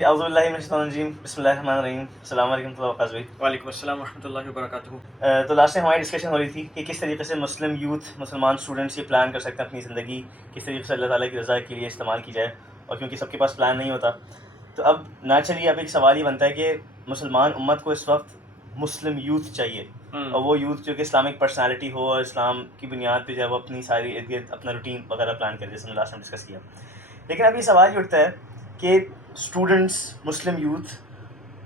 اعوذ باللہ من الشیطان الرجیم، بسم اللہ الرحمن الرحیم۔ السلام علیکم ورحمۃ اللہ وبرکاتہ۔ وعلیکم السلام ورحمۃ اللہ وبرکاتہ۔ تو لاسٹ ٹائم ہماری ڈسکشن ہو رہی تھی کہ کس طریقے سے مسلم یوتھ، مسلمان اسٹوڈنٹس یہ پلان کر سکتے ہیں اپنی زندگی کس طریقے سے اللہ تعالیٰ کی رضا کے لیے استعمال کی جائے، اور کیونکہ سب کے پاس پلان نہیں ہوتا تو اب نیچرلی اب ایک سوال یہ بنتا ہے کہ مسلمان امت کو اس وقت مسلم یوتھ چاہیے، اور وہ یوتھ جو کہ اسلامک پرسنالٹی ہو اور اسلام کی بنیاد پہ جو ہے وہ اپنی ساری ارد گرد اپنا روٹین وغیرہ پلان کرے، جیسے ہم لاسٹ ٹائم ڈسکس کیا۔ لیکن اب یہ سوال یہ اٹھتا ہے کہ اسٹوڈنٹس، مسلم یوتھ،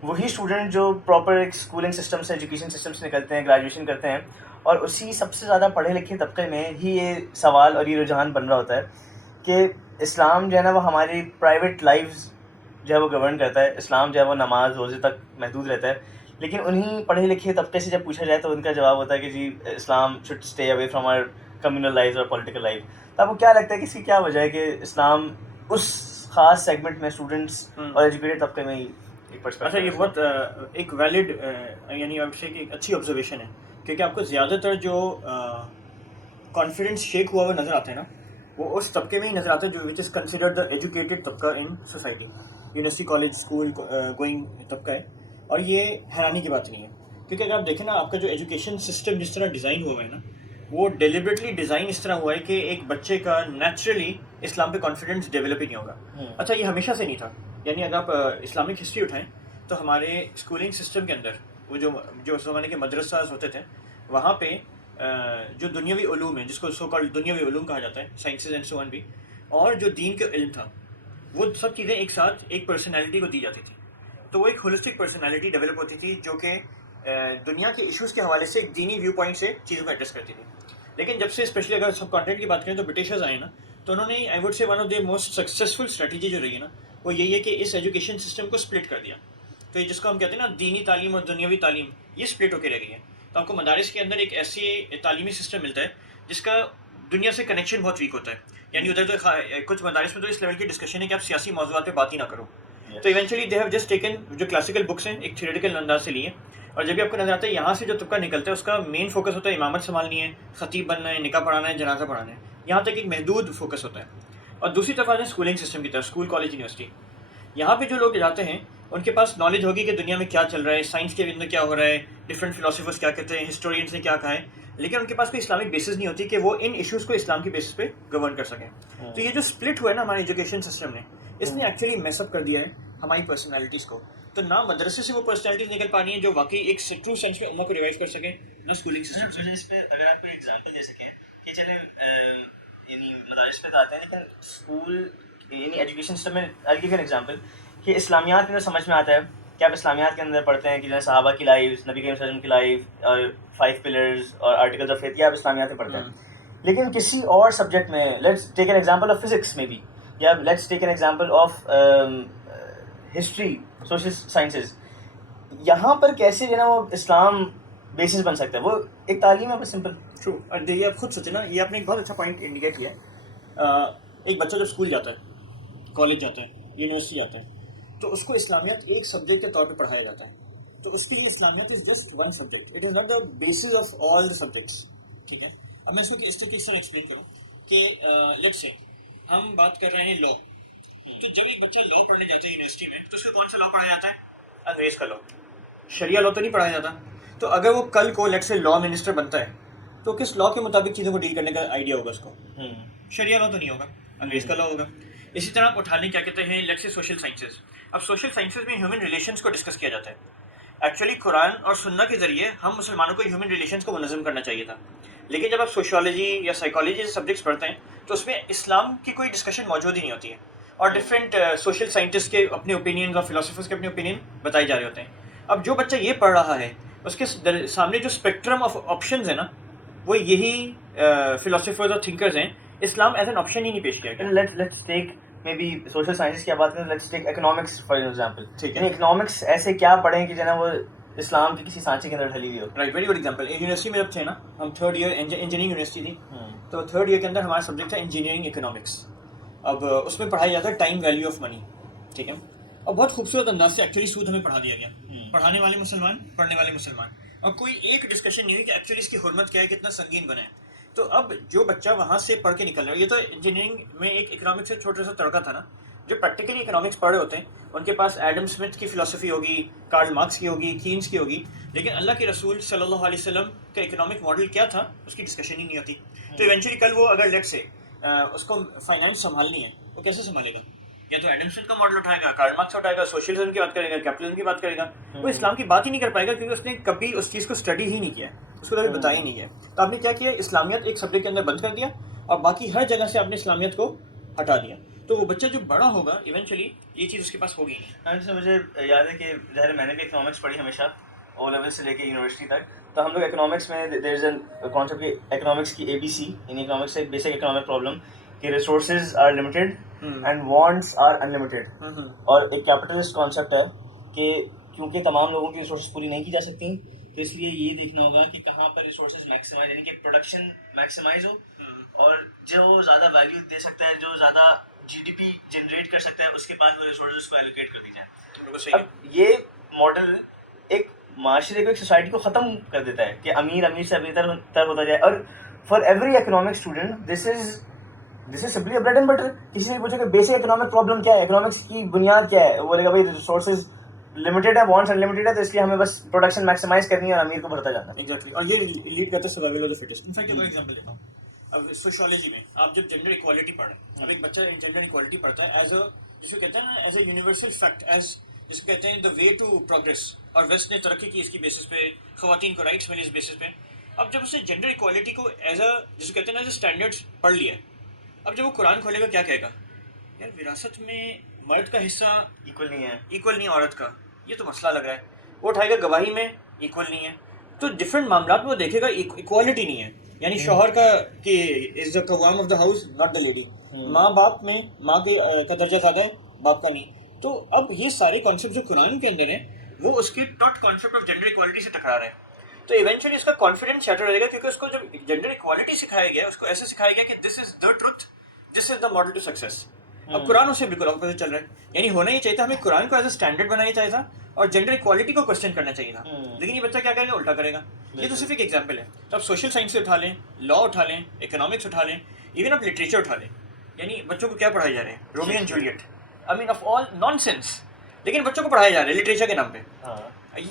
وہی اسٹوڈنٹ جو پراپر ایک اسکولنگ سسٹم سے، ایجوکیشن سسٹم سے نکلتے ہیں، گریجویشن کرتے ہیں، اور اسی سب سے زیادہ پڑھے لکھے طبقے میں ہی یہ سوال اور یہ رجحان بن رہا ہوتا ہے کہ اسلام جو ہے نا وہ ہماری پرائیویٹ لائفز جو ہے وہ گورن کرتا ہے، اسلام جو ہے وہ نماز روزے تک محدود رہتا ہے، لیکن انہیں پڑھے لکھے طبقے سے جب پوچھا جائے تو ان کا جواب ہوتا ہے کہ جی Islam should stay away from our communal life اور پولیٹیکل لائف۔ تو آپ کو کیا لگتا ہے کہ اس کی کیا وجہ ہے کہ اسلام اس خاص سیگمنٹ میں اسٹوڈنٹس اور ایجوکیٹڈ طبقے میں ہی اچھا، یہ بہت ایک ویلڈ یعنی آپ سے ایک اچھی آبزرویشن ہے، کیونکہ آپ کو زیادہ تر جو کانفیڈنس شیک ہوا ہوا نظر آتا ہے نا، وہ اس طبقے میں ہی نظر آتا ہے جو وچ از کنسیڈرڈ دا ایجوکیٹڈ طبقہ in society, university college school going طبقہ ہے۔ اور یہ حیرانی کی بات نہیں ہے، کیونکہ اگر آپ دیکھیں نا، آپ کا جو ایجوکیشن سسٹم جس طرح ڈیزائن ہوا ہے نا، وہ ڈیلیبریٹلی ڈیزائن اس طرح ہوا ہے کہ ایک بچے کا نیچرلی اسلام پہ کانفیڈنس ڈیولپ ہی نہیں ہوگا۔ اچھا، یہ ہمیشہ سے نہیں تھا، یعنی اگر آپ اسلامک ہسٹری اٹھائیں تو ہمارے اسکولنگ سسٹم کے اندر وہ جو اس زمانے کے مدرسہ ہوتے تھے، وہاں پہ جو دنیاوی علوم ہے، جس کو سو کالڈ دنیاوی علوم کہا جاتا ہے، سائنسز اینڈ سو آن بھی، اور جو دین کا علم تھا، وہ سب چیزیں ایک ساتھ ایک پرسنالٹی کو دی جاتی تھی۔ تو وہ ایک ہولسٹک پرسنالٹی ڈیولپ ہوتی تھی جو کہ دنیا کے ایشوز کے حوالے سے دینی ویو پوائنٹ سے چیزوں کو ایڈریس کرتی تھی۔ لیکن جب سے اسپیشلی اگر سب کانٹینٹ کی بات کریں تو برٹشرز آئے نا، تو انہوں نے I would say one of the most successful strategy جو رہی ہے نا، وہ یہی ہے کہ اس ایجوکیشن سسٹم کو اسپلٹ کر دیا۔ تو یہ جس کو ہم کہتے ہیں نا دینی تعلیم اور دنیاوی تعلیم، یہ اسپلٹ ہو کے رہ گئی ہے۔ تو آپ کو مدارس کے اندر ایک ایسی تعلیمی سسٹم ملتا ہے جس کا دنیا سے کنیکشن بہت ویک ہوتا ہے، یعنی ادھر تو کچھ مدارس میں تو اس لیول کی ڈسکشن ہے کہ آپ سیاسی موضوعات پہ بات ہی نہ کرو۔ تو eventually they have just taken جو کلاسیکل بکس ہیں ایک تھیوریٹیکل انداز سے لیے، اور جب بھی آپ کو نظر آتا ہے یہاں سے جو طبقہ نکلتا ہے اس کا مین فوکس ہوتا ہے امامت سنبھالنی ہے، خطیب بننا ہے، نکاح پڑھانا ہے، جنازہ پڑھانا ہے، یہاں تک ایک محدود فوکس ہوتا ہے۔ اور دوسری طرف آتے ہیں اسکولنگ سسٹم کی طرف، اسکول کالج یونیورسٹی، یہاں پہ جو لوگ جاتے ہیں ان کے پاس نالج ہوگی کہ دنیا میں کیا چل رہا ہے، سائنس کے اندر کیا ہو رہا ہے، ڈفرینٹ فلاسفرز کیا کہتے ہیں، ہسٹورینس نے کیا کہا ہے، لیکن ان کے پاس کوئی اسلامک بیسس نہیں ہوتی کہ وہ ان ایشوز کو اسلام کی بیسس پہ گورن کر سکیں۔ تو یہ جو اسپلٹ ہوا ہے نا ہمارے ایجوکیشن سسٹم نے، اس نے ایکچولی میس اپ کر دیا ہے ہماری پرسنالٹیز کو۔ تو نہ مدرسے سے وہ پرسنالٹیز نکل پانی ہے جو واقعی ایک ٹرو سینس میں امت کو ریوائو کر سکے، نہ اسکولنگ سسٹم سے۔ اس پہ اگر آپ کو ایگزامپل دے سکیں کہ چلیں یعنی مدارس پہ تو آتے ہیں لیکن اسکول یعنی ایجوکیشن سسٹم میں I'll give you an example کہ اسلامیات کے اندر سمجھ میں آتا ہے کہ آپ اسلامیات کے اندر پڑھتے ہیں کہ جو ہے صحابہ کی لائف، نبی کریم صلی اللہ علیہ وسلم کی لائف اور 5 پلرز اور آرٹیکلز آف فیتھ، یہ آپ اسلامیات میں پڑھتے ہیں۔ لیکن کسی اور سبجیکٹ میں، let's take an example of physics میں بھی، یا let's take an example of history, social sciences, یہاں پر کیسے جو ہے نا وہ اسلام بیسس بن سکتا ہے؟ وہ ایک تعلیم ہے بس سمپل۔ ٹرو، اور یہ آپ خود سوچیں نا، یہ آپ نے ایک بہت اچھا پوائنٹ انڈیکیٹ کیا ہے۔ ایک بچہ جب اسکول جاتا ہے، کالج جاتا ہے، یونیورسٹی جاتا ہے، تو اس کو اسلامیات ایک سبجیکٹ کے طور پہ پڑھایا جاتا ہے۔ تو اس کے لیے Islamiyat is just one subject, it is not the basis of all the subjects, ٹھیک ہے۔ اب میں اس کو اس طریقے سے ایکسپلین کروں کہ لیٹس سے ہم بات کر رہے ہیں لا، تو جب ایک بچہ لا پڑھنے جاتا ہے یونیورسٹی میں، تو اس کو کون سا لا پڑھایا جاتا ہے؟ انگریز کا لا، شریعہ لا تو نہیں پڑھایا جاتا۔ تو اگر وہ کل کو لیٹ سے لا منسٹر بنتا ہے تو کس لا کے مطابق چیزوں کو ڈیل کرنے کا آئیڈیا ہوگا اس کو؟ شریعہ لا تو نہیں ہوگا، انگریز کا لا ہوگا۔ اسی طرح آپ اٹھا لیں کیا کہتے ہیں لیٹ سے سوشل سائنسز۔ اب سوشل سائنسز میں ہیومن ریلیشنز کو ڈسکس کیا جاتا ہے۔ ایکچولی قرآن اور سنہ کے ذریعے ہم مسلمانوں کو ہیومن ریلیشنز کو منظم کرنا چاہیے تھا، لیکن جب آپ سوشیالوجی یا سائیکالوجی جیسے سبجیکٹس پڑھتے ہیں تو اس میں اسلام کی کوئی ڈسکشن موجود ہی نہیں ہوتی ہے، اور ڈفرینٹ سوشل سائنٹسٹ کے اپنے اوپینین اور فلاسفرز کے اپنے اوپینین بتائے جا رہے ہوتے ہیں۔ اب جو بچہ یہ پڑھ رہا ہے اس کے سامنے جو اسپیکٹرم آف آپشنز ہیں نا، وہ یہی فلاسفرز اور تھنکرز ہیں۔ اسلام ایز این آپشن ہی نہیں پیش کیا گیا۔ Let's take maybe social sciences کی بات کریں، let's take economics for example. ٹھیک ہے، اکنامکس ایسے کیا پڑھیں کہ جو ہے نا وہ اسلام کے کسی سانچے کے اندر ڈھلی ہوئی ہو؟ Right, very good example. University میں جب تھے نا، ہم تھرڈ ایئر انجینئرنگ یونیورسٹی تھی، تو تھرڈ ایئر کے اندر ہمارا سبجیکٹ تھا انجینئرنگ اکنامکس۔ اب اس میں پڑھایا جاتا ہے ٹائم ویلیو آف منی، ٹھیک ہے۔ اور بہت خوبصورت انداز سے ایکچولی سود ہمیں پڑھا دیا گیا، پڑھانے والے مسلمان، پڑھنے والے مسلمان، اور کوئی ایک ڈسکشن نہیں ہوئی کہ ایکچولی اس کی حرمت کیا ہے، کتنا سنگین بنا ہے۔ تو اب جو بچہ وہاں سے پڑھ کے نکل رہا ہے، یہ تو انجینئرنگ میں ایک اکنامکس سے چھوٹا سا تڑکا تھا نا، جو پریکٹیکلی اکنامکس پڑھ رہے ہوتے ہیں ان کے پاس ایڈم اسمتھ کی فلسفی ہوگی, کارل مارکس کی ہوگی, کینز کی ہوگی, لیکن اللہ کے رسول صلی اللہ علیہ وسلم کا اکنامک ماڈل کیا تھا اس کی ڈسکشن ہی نہیں ہوتی. تو ایونچولی کل وہ اگر لیٹ سے اس کو فائنانس سنبھالنی ہے, وہ کیسے سنبھالے گا؟ یا تو ایڈم اسمتھ کا ماڈل اٹھائے گا, کارل مارکس اٹھائے گا, سوشلزم کی بات کرے گا, کیپٹلزم کی بات کرے گا, وہ اسلام کی بات ہی نہیں کر پائے گا, کیونکہ اس نے کبھی اس چیز کو اسٹڈی ہی نہیں کیا, اس کو کبھی بتایا ہی نہیں ہے. تو آپ نے کیا کیا, اسلامیت ایک سبجیکٹ کے اندر بند کر دیا اور باقی ہر جگہ سے آپ نے اسلامیت کو ہٹا دیا. تو وہ بچہ جو بڑا ہوگا ایونچولی یہ چیز اس کے پاس ہوگی نہیں. ہاں, جیسے مجھے یاد ہے کہ ظاہر میں نے بھی اکنامکس پڑھی ہمیشہ او لیول سے لے کے یونیورسٹی تک. تو ہم لوگ اکنامکس میں دیر از این کانسیپٹ کہ اکنامکس کی ABC, یعنی اکنامکس سے بیسک اکنامک پرابلم کہ resources are limited and wants are unlimited. اور ایک کیپٹلسٹ کانسیپٹ ہے کہ کیونکہ تمام لوگوں کی ریسورسز پوری نہیں کی جا سکتی, تو اس لیے یہ دیکھنا ہوگا کہ کہاں پر ریسورسز میکسیمائز, یعنی کہ پروڈکشن میکسیمائز ہو, اور جو زیادہ ویلیو دے سکتا ہے, جو زیادہ GDP جنریٹ کر سکتا ہے, اس کے پاس وہ ریسورسز کو ایلوکیٹ کر دی جائیں. اب یہ ماڈل ایک معاشرے کو, ایک سوسائٹی کو ختم کر دیتا ہے کہ امیر سے امیر تر ہوتا جائے. اور for every economic student this is simply bread and butter. کسی سے پوچھو کہ بیسک اکنامک پرابلم کیا ہے, اکنامکس کی بنیاد کیا ہے, وہ بولے گا بھائی ریسورسز لمیٹیڈ ہے, وانٹس انلمیٹیڈ ہے, تو اس لیے ہمیں بس پروڈکشن میکسیمائز کرنی ہے اور امیر کو بڑھتا جانا. ایگزیکٹلی, اور یہ لیڈ کرتا ہے survival of the fittest. In fact ایک ایگزامپل دیتا ہوں. اب سوشیولوجی میں آپ جب جینڈر ایکوالٹی پڑھ رہے ہیں, اب ایک بچہ جینڈر ایکوالٹی پڑھتا ہے ایز اے, جس کو کہتے ہیں نا as a universal fact, as جس کو کہتے ہیں دا وے ٹو پروگریس, اور ویسٹ نے ترقی کی اس کی بیسس پہ, خواتین کو رائٹس ملے اس بیسس پہ. اب جب اسے جینڈر ایکوالٹی کو ایز اے, جس کو کہتے ہیں نا ایز اے اسٹینڈرڈ پڑھ لیا, اب جب وہ قرآن کھولے گا کیا کہے گا, یار وراثت میں مرد کا حصہ ایکول نہیں ہے, ایکول نہیں عورت کا, یہ تو مسئلہ لگ رہا ہے. وہ اٹھائے گا گواہی میں ایکول نہیں ہے. تو ڈفرینٹ معاملات میں وہ دیکھے گا ایکوالٹی نہیں ہے, یعنی شوہر کا کہ is the qawwam of the house not the lady, ماں باپ میں ماں کا درجہ زیادہ ہے, باپ کا نہیں. تو اب یہ سارے کانسیپٹ جو قرآن کے اندر ہیں وہ اس کی ٹوٹ کانسیپٹ آف جینڈر ایکوالٹی سے ٹکرا رہے ہیں. تو ایونچولی اس کا کانفیڈنس شیٹر رہے گا, کیونکہ اس کو جب جینڈر ایکوالٹی سکھایا گیا, اس کو ایسے سکھایا گیا کہ this is the truth, this is the model to success. اب قرآن اسے بالکل اپوزٹ چل رہا ہے. یعنی ہونا یہ چاہیے تھا, ہمیں قرآن کو ایز اے اسٹینڈرڈ بنانا چاہیے تھا اور جینڈر ایکوالٹی کو کوشچن کرنا چاہیے تھا, لیکن یہ بچہ کیا کرے گا, الٹا کرے گا. یہ تو صرف ایک ایگزامپل ہے. تو آپ سوشل سائنس سے اٹھا لیں, لا اٹھا لیں, اکنامکس اٹھا لیں, ایون آپ لٹریچر اٹھا لیں, یعنی بچوں کو کیا پڑھائے جا رہے ہیں, Romeo and Juliet, I mean of all nonsense, لیکن بچوں کو پڑھایا جا رہا ہے لٹریچر کے نام پہ. آئی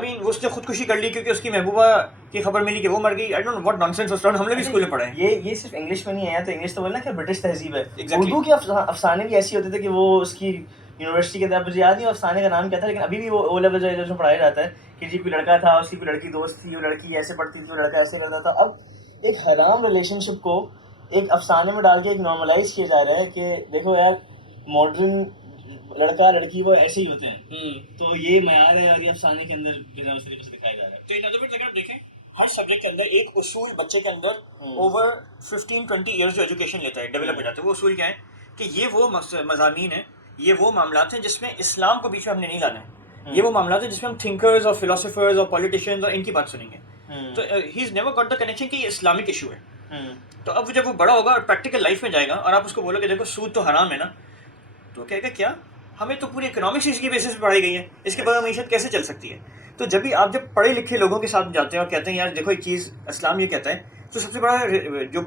مین اس نے خودکشی کر لی کیونکہ اس کی محبوبہ کی خبر ملی کہ وہ مر گئی. I don't know what nonsense. ہم نے بھی اسکول میں پڑھا ہے. یہ صرف انگلش میں نہیں ہے, تو انگلش تو بولنا کہ برٹش تہذیب ہے. اردو کے افسانے بھی ایسے ہوتے تھے کہ وہ اس کی یونیورسٹی کے اندر, مجھے یاد نہیں افسانے کا نام کیا تھا, لیکن ابھی بھی وہ او لیول میں پڑھایا جاتا ہے کہ جی کوئی لڑکا تھا, اس کی کوئی لڑکی دوست تھی, وہ لڑکی ایسے پڑھتی تھی, وہ لڑکا ایسے کرتا تھا. اب ایک حرام ریلیشن شپ کو ایک افسانے میں ڈال کے ایک نارملائز کیا جا رہا ہے کہ دیکھو یار ماڈرن لڑکا لڑکی وہ ایسے ہی ہوتے ہیں. تو یہ معیار ہے اور یہ افسانے کے اندر اس طریقے سے دکھایا جا رہا ہے. تو ان ادر ورڈز اگر آپ دیکھیں ہر سبجیکٹ کے اندر ایک اصول بچے کے اندر اوور 15-20 ایئرس جو ایجوکیشن لیتا ہے ڈیولپ ہو جاتا ہے. وہ اصول کیا ہے کہ یہ وہ مضامین ہیں, یہ وہ معاملات ہیں جس میں اسلام کو بیچ میں ہم نے نہیں لانا ہے. یہ وہ معاملات ہیں جس میں ہم تھنکرز اور فلاسفرز اور پولیٹیشینز اور ان کی بات سنیں گے. تو he is never got the connection کہ یہ اسلامک ایشو ہے. تو اب جب وہ بڑا ہوگا اور پریکٹیکل لائف میں جائے گا اور آپ اس کو بولو کہ دیکھو سود تو حرام ہے نا, تو کہے گا کیا, ہمیں تو پوری اکنامکس اس کی بیسس پہ پڑھائی گئی ہے, اس کے بغیر معیشت کیسے چل سکتی ہے. تو جب بھی آپ جب پڑھے لکھے لوگوں کے ساتھ جاتے ہیں اور کہتے ہیں یار دیکھو ایک چیز اسلام یہ کہتا ہے, تو سب سے بڑا جو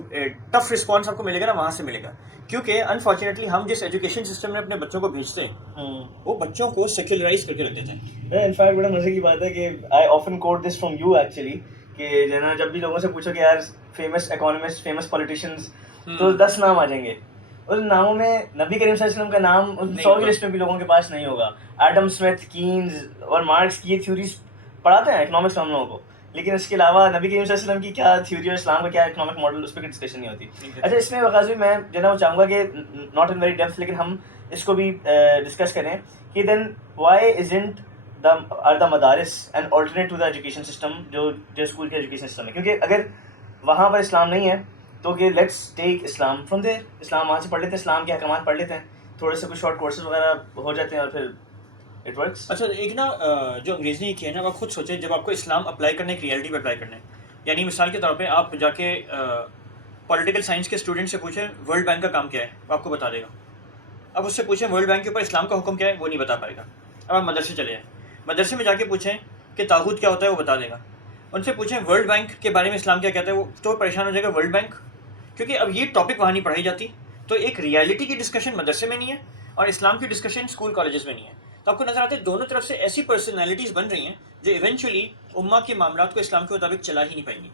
ٹف رسپانس آپ کو ملے گا نا وہاں سے ملے گا. کیونکہ انفارچونیٹلی ہم جس ایجوکیشن سسٹم میں اپنے بچوں کو بھیجتے ہیں وہ بچوں کو سیکولرائز کر کے رکھ دیتے ہیں. انفیکٹ بڑا مزے کی بات ہے کہ I often quote this from you actually, کہ جو ہے نا جب بھی لوگوں سے پوچھو کہ یار فیمس اکانومسٹ, فیمس پولیٹیشینز, تو 10 نام آ جائیں گے. اس ناموں میں نبی کریم صلی اللہ علیہ وسلم کا نام 100 کی لسٹ میں بھی لوگوں کے پاس نہیں ہوگا. ایڈم اسمتھ, کینز اور مارکس کی یہ تھیوریز پڑھاتے ہیں اکنامکس ہم لوگوں کو, لیکن اس کے علاوہ نبی کریم صلی اللہ علیہ وسلم کی کیا تھیوری اور اسلام کا کیا اکنامک ماڈل, اس پہ کوئی ڈسکشن نہیں ہوتی. اچھا, اس میں وقاص میں جو ہے نا وہ چاہوں گا کہ ناٹ ان ویری ڈیپتھ, لیکن ہم اس کو بھی ڈسکس کریں کہ then why isn't our the مدارس and alternate to the education system, جو اسکول کے ایجوکیشن سسٹم ہے. کیونکہ اگر وہاں پر اسلام نہیں ہے تو کہ لیٹس ٹیک اسلام فرام دیر, اسلام وہاں سے پڑھ لیتے ہیں, اسلام کے احکامات پڑھ لیتے ہیں, تھوڑے سے کچھ شارٹ کورسز وغیرہ ہو جاتے ہیں اور پھر اٹ ورکس. اچھا, ایک نا جو انگریزی نے کیا ہے نا, آپ خود سوچیں جب آپ کو اسلام اپلائی کرنا ہے, ایک ریئلٹی پہ اپلائی کرنا ہے. یعنی مثال کے طور پہ آپ جا کے پولیٹیکل سائنس کے اسٹوڈنٹ سے پوچھیں ورلڈ بینک کا کام کیا ہے, وہ آپ کو بتا دے گا. اب اس سے پوچھیں ورلڈ بینک کے اوپر اسلام کا حکم کیا ہے, وہ نہیں بتا پائے گا. اب آپ مدرسے چلے جائیں, مدرسے میں جا کے پوچھیں کہ طاغوت کیا ہوتا ہے, وہ بتا دے گا. ان سے پوچھیں ورلڈ بینک کے بارے میں اسلام کیا کہتا ہے, وہ تو پریشان ہو جائے گا ورلڈ بینک, کیونکہ اب یہ ٹاپک وہاں نہیں پڑھائی جاتی. تو ایک ریئلٹی کی ڈسکشن مدرسے میں نہیں ہے, اور اسلام کی ڈسکشن اسکول کالجز میں نہیں ہے. تو آپ کو نظر آتا ہے دونوں طرف سے ایسی پرسنالٹیز بن رہی ہیں جو ایونچولی امہ کے معاملات کو اسلام کے مطابق چلا ہی نہیں پائیں گی.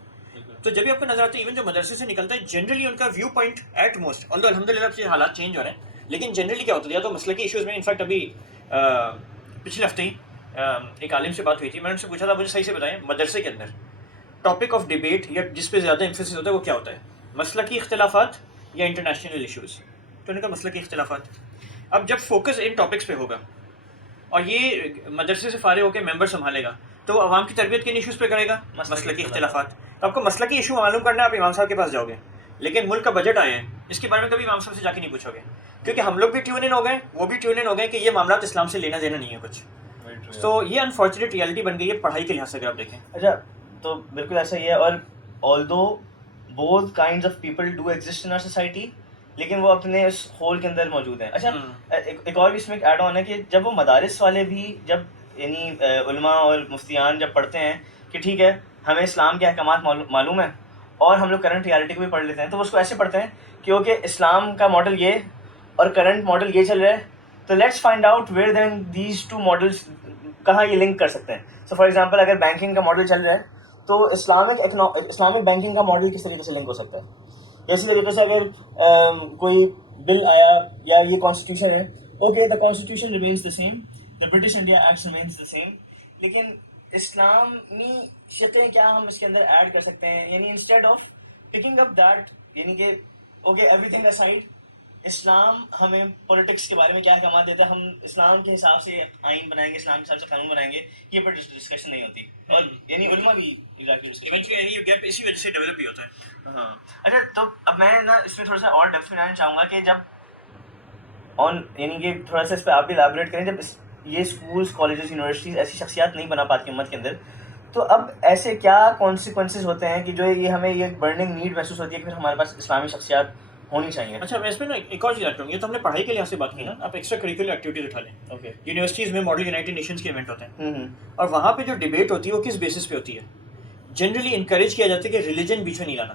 تو جب بھی آپ کو نظر آتا ہے ایون جو مدرسے سے نکلتا ہے جنرلی ان کا view point at most although الحمد للہ اب سے حالات چینج ہو رہے ہیں, لیکن جنرلی کیا ہوتا ہے یا تو مسلکی ایشوز میں. انفیکٹ ابھی پچھلے ہفتے ہی ایک عالم سے بات ہوئی تھی, میں نے ان سے پوچھا تھا مجھے صحیح سے بتائیں مدرسے کے اندر ٹاپک آف ڈبیٹ یا جس پہ زیادہ امفیسس ہوتا ہے وہ کیا ہوتا ہے, مسلکی اختلافات یا انٹرنیشنل ایشوز. تو انہوں نے کہا مسلکی اختلافات. اب جب فوکس ان ٹاپکس پہ ہوگا اور یہ مدرسے سے فارغ ہو کے ممبر سنبھالے گا تو وہ عوام کی تربیت کن ایشوز پہ کرے گا, مسلکی اختلافات. تو آپ کو مسلکی ایشو معلوم کرنا ہے آپ امام صاحب کے پاس جاؤ گے, لیکن ملک کا بجٹ آئے ہیں اس کے بارے میں کبھی امام صاحب سے جا کے نہیں پوچھو گے, کیونکہ ہم لوگ بھی ٹیون ان ہو گئے, وہ بھی ٹیون ان ہو گئے کہ یہ معاملات اسلام سے لینا دینا نہیں ہے کچھ. تو یہ انفارچونیٹ ریالٹی بن گئی ہے پڑھائی کے لحاظ سے اگر آپ دیکھیں. اچھا تو بالکل ایسا ہی ہے. اور although both kinds of people do exist in our society, لیکن وہ اپنے اس ہول کے اندر موجود ہیں. اچھا ایک اور بھی اس میں ایک ایڈ آن ہے کہ جب وہ مدارس والے بھی جب یعنی علماء اور مفتیان جب پڑھتے ہیں کہ ٹھیک ہے ہمیں اسلام کے احکامات معلوم ہیں اور ہم لوگ کرنٹ ریالٹی کو بھی پڑھ لیتے ہیں, تو وہ اس کو ایسے پڑھتے ہیں کہ اوکے اسلام کا ماڈل یہ اور کرنٹ ماڈل یہ چل رہا ہے, تو let's find out where then these two models کہاں یہ لنک کر سکتے ہیں. سو فار ایگزامپل اگر بینکنگ کا ماڈل چل رہا ہے تو اسلامک بینکنگ کا ماڈل کس طریقے سے لنک ہو سکتا ہے. اسی طریقے سے اگر کوئی بل آیا یا یہ کانسٹیٹیوشن ہے, okay the constitution remains the same, the British India act remains the same, لیکن اسلامی شقیں کیا ہم اس کے اندر ایڈ کر سکتے ہیں, یعنی instead of picking up that, یعنی کہ اوکے ایوری تھنگ اسائڈ اسلام ہمیں پولیٹکس کے بارے میں کیا احکامات دیتا ہے, ہم اسلام کے حساب سے آئین بنائیں گے, اسلام کے حساب سے قانون بنائیں گے, یہ پر ڈسکشن نہیں ہوتی. اور یعنی علماء بھی ایونچولی گیپ اسی وجہ سے ڈیولپ بھی ہوتا ہے. ہاں. اچھا تو اب میں نا اس میں تھوڑا سا اور ڈیپتھ میں جانا چاہوں گا کہ جب آن یعنی کہ تھوڑا سا اس پہ آپ بھی الیبوریٹ کریں, جب یہ اسکولس کالجز یونیورسٹیز ایسی شخصیات نہیں بنا پاتی امت کے اندر, تو اب ایسے کیا کانسیکوینسز ہوتے ہیں کہ جو یہ ہمیں یہ برننگ نیڈ محسوس ہوتی ہے کہ پھر ہمارے پاس اسلامی شخصیات ہونی چاہیے. اچھا میں اس میں نا ایک اور چیز ایڈ کروں گی, یہ تو ہم نے پڑھائی کے لحاظ سے بات کی نا, آپ ایکسٹرا کریکولر ایکٹیویٹیز اٹھا لیں. اوکے یونیورسٹیز میں ماڈل یونائٹڈ نیشنز کے ایونٹ ہوتے ہیں اور وہاں پہ جو ڈبیٹ ہوتی ہے وہ کس بیسس پہ ہوتی ہے, جنرلی انکریج کیا جاتا ہے کہ ریلیجن بیچ میں نہیں لانا.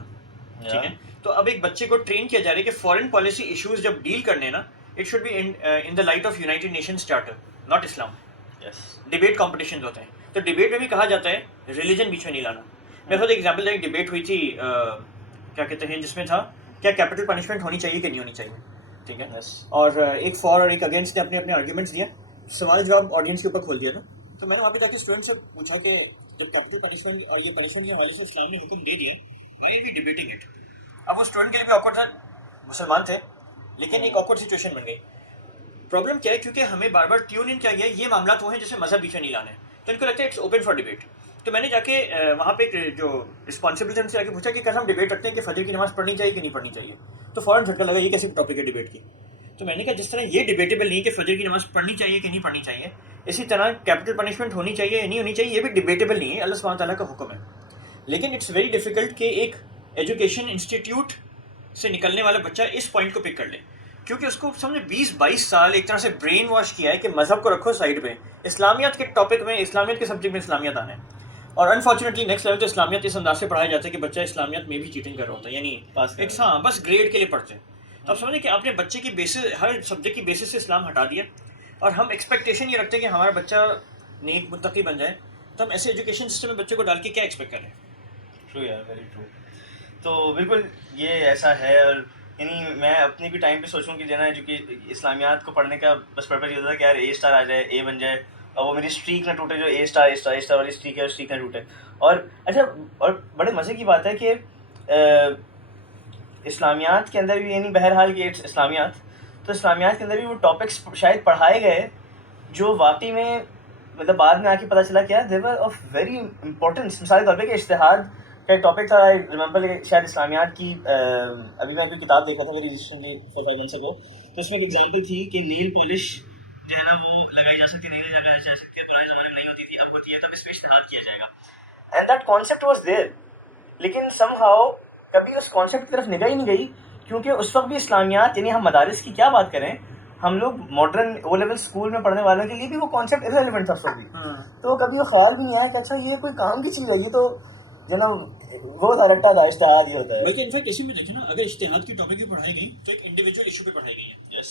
ٹھیک ہے, تو اب ایک بچے کو ٹرین کیا جا رہا ہے کہ فارن پالیسی ایشوز جب ڈیل کرنے ہیں نا, it should be in the light of United Nations charter not Islam. Debate competitions ہوتے ہیں تو ڈبیٹ میں بھی کہا جاتا ہے ریلیجن بیچ میں نہیں لانا. میرے خود ایگزامپل دیں, ایک ڈبیٹ ہوئی تھی کیا کہتے ہیں جس میں تھا کیا کیپٹل پنشمنٹ ہونی چاہیے کہ نہیں ہونی چاہیے. ٹھیک ہے, اور ایک فار اور ایک اگینسٹ نے اپنے اپنے آرگیومنٹس دیا, سوال جواب آڈینس کے اوپر کھول دیا نا. تو میں نے وہاں پہ جا کے اسٹوڈنٹ سے پوچھا کہ جب کیپٹل پنشمنٹ اور یہ پنشمنٹ کے حوالے سے اسلام نے حکم دے دیا, why are we debating it. اب وہ اسٹوڈنٹ کے لیے بھی آکورڈ تھا, مسلمان تھے لیکن ایک آکورڈ سچویشن بن گئی. پرابلم کیا ہے, کیونکہ ہمیں بار بار ٹیون ان کیا گیا یہ معاملات وہ ہیں جیسے مذہب پیچھے نہیں لانا ہے, تو ان کو لگتا ہے اٹس اوپن فار ڈیبیٹ. تو میں نے جا کے وہاں پہ جو رسپانسبل تھے ان سے آ کے پوچھا کہ کل ہم ڈیبیٹ رکھتے ہیں کہ فجر کی نماز پڑھنی چاہیے کہ نہیں پڑھنی چاہیے, تو فوراً جھٹکا لگا یہ کیسی ٹاپک ہے ڈیبیٹ کی. تو میں نے کہا جس طرح یہ ڈیبیٹیبل نہیں کہ فجر کی نماز پڑھنی چاہیے کہ نہیں پڑھنی چاہیے, اسی طرح کیپٹل پنشمنٹ ہونی چاہیے یا نہیں ہونی چاہیے یہ بھی ڈیبیٹیبل نہیں ہے, اللہ سبحانہ تعالیٰ کا حکم ہے. لیکن اٹس ویری ڈیفیکلٹ کہ ایک ایجوکیشن انسٹیٹیوٹ سے نکلنے والا بچہ اس پوائنٹ کو پک کر لے, کیونکہ اس کو سمجھے 20-22 سال ایک طرح سے برین واش کیا ہے کہ مذہب کو رکھو سائڈ پہ, اسلامیات کے ٹاپک میں اسلامیت کے سبجیکٹ میں اسلامیت آنا ہے. اور انفارچونیٹلی نیکسٹ لیول تو اسلامیت اس انداز سے پڑھایا جاتا ہے کہ بچہ اسلامیت میں بھی چیٹنگ کر رہا ہوتا ہے, یعنی ایک ہاں بس گریڈ کے لیے پڑھتے ہیں. تو آپ سمجھیں کہ آپ نے بچے کی بیسس ہر سبجیکٹ کی بیسس سے اسلام ہٹا دیا, اور ہم ایکسپیکٹیشن یہ رکھتے ہیں کہ ہمارا بچہ نیک متقی بن جائے, تو ہم ایسے ایجوکیشن سسٹم میں بچے کو ڈال کے کیا ایکسپیکٹ کر رہے ہیں. ٹرو یار, ویری ٹرو. تو بالکل یہ ایسا ہے. اور یعنی میں اپنی بھی ٹائم پہ سوچوں کہ جو ہے نا کہ اسلامیات کو پڑھنے کا بس پرپز یہ ہوتا ہے کہ یار اے اسٹار آ جائے, اے بن جائے, اور وہ میری اسٹریک نہ ٹوٹے, جو اے اسٹار والی اسٹریک ہے اسٹریک نہ ٹوٹے. اور اچھا اور بڑے مزے کی بات ہے کہ اسلامیات کے اندر بھی یعنی بہرحال کہ اسلامیات, تو اسلامیات کے اندر بھی وہ ٹاپکس شاید پڑھائے گئے جو واقعی میں مطلب بعد میں آ کے پتہ چلا کیا دے ور آف ویری امپورٹنس. مثال کے طور پہ کہ اجتہاد کا ایک ٹاپک تھا, ریممبر شاید اسلامیات کی, ابھی میں کوئی کتاب دیکھا تھا ریسنٹلی 4 منتھس اگو, تو اس میں ایک ایگزامپل تھی کہ نیل پالش جو ہے نا وہ لگائی جا سکتی, نہیں لگائی جا سکتی, پرانے زمانے میں نہیں ہوتی تھی, اب ہوتی ہے, تب اس پہ اجتہاد کیا جائے گا. And that concept was there, لیکن سم ہاؤ کبھی اس کانسیپٹ کی طرف نگاہ ہی نہیں گئی, کیونکہ اس وقت بھی اسلامیات یعنی ہم مدارس کی کیا بات کریں, ہم لوگ ماڈرن او لیول اسکول میں پڑھنے والوں کے لیے بھی وہ کانسیپٹ ارریلیونٹ تھا اس وقت بھی. تو کبھی وہ خیال بھی نہیں آیا کہ اچھا یہ کوئی کام کی چیز ہے, یہ تو جو نا وہ تھا رٹا تھا, اشتہاد یہ ہوتا ہے. بلکہ انفیکٹ اسی میں دیکھیں نا, اگر اشتہاد کی ٹاپک بھی پڑھائی گئی تو ایک انڈیویجول ایشو پہ پڑھائی گئی ہے. یس,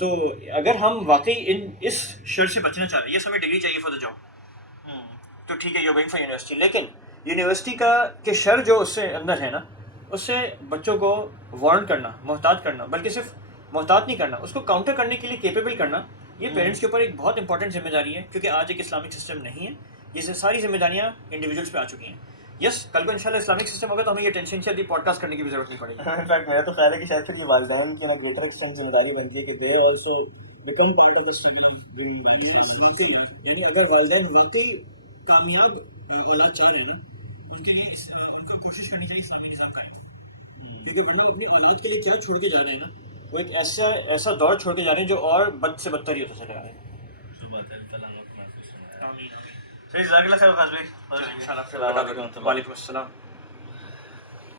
تو اگر ہم واقعی اس شر سے بچنا چاہ رہے ہیں، یس ہمیں ڈگری چاہیے فار دا جاب، تو ٹھیک ہے یو گوئنگ فار یونیورسٹی، لیکن یونیورسٹی کے شر جو اس سے اندر ہے نا، اس سے بچوں کو وارن کرنا، محتاط کرنا، بلکہ صرف محتاط نہیں کرنا، اس کو کاؤنٹر کرنے کے لیے کیپیبل کرنا، یہ پیرنٹس کے اوپر ایک بہت امپورٹنٹ ذمہ داری ہے، کیونکہ آج ایک اسلامک سسٹم نہیں ہے، یہ ساری ذمہ داریاں انڈیویجولس پہ آ چکی ہیں. یس کل کو انشاءاللہ اسلامک سسٹم ہوگا تو ہمیں یہ ٹینشن سے پوڈ کاسٹ کرنے کی بھی ضرورت نہیں پڑے گی. انفیکٹ میرا تو خیال ہے کہ شاید پھر یہ والدین کی نا گریٹر ایکسٹینٹ ذمہ داری بنتی ہے کہ they also become part of the struggle of bringing back. یعنی اگر والدین واقعی کامیاب اولاد چاہ رہے ہیں نا، ان کے لیے ان کا کوشش کرنی چاہیے اسلامی نظام قائم، کیونکہ ورنہ وہ اپنی اولاد کے لیے کیا چھوڑ کے جا رہے ہیں نا، وہ ایک ایسا دور چھوڑ کے جا رہے ہیں جو اور بد سے بدتر ہی ہوتا چلے جا رہے ہیں. آمین آمین. جزاک اللہ خیر خاص بھائی. وعلیکم السلام.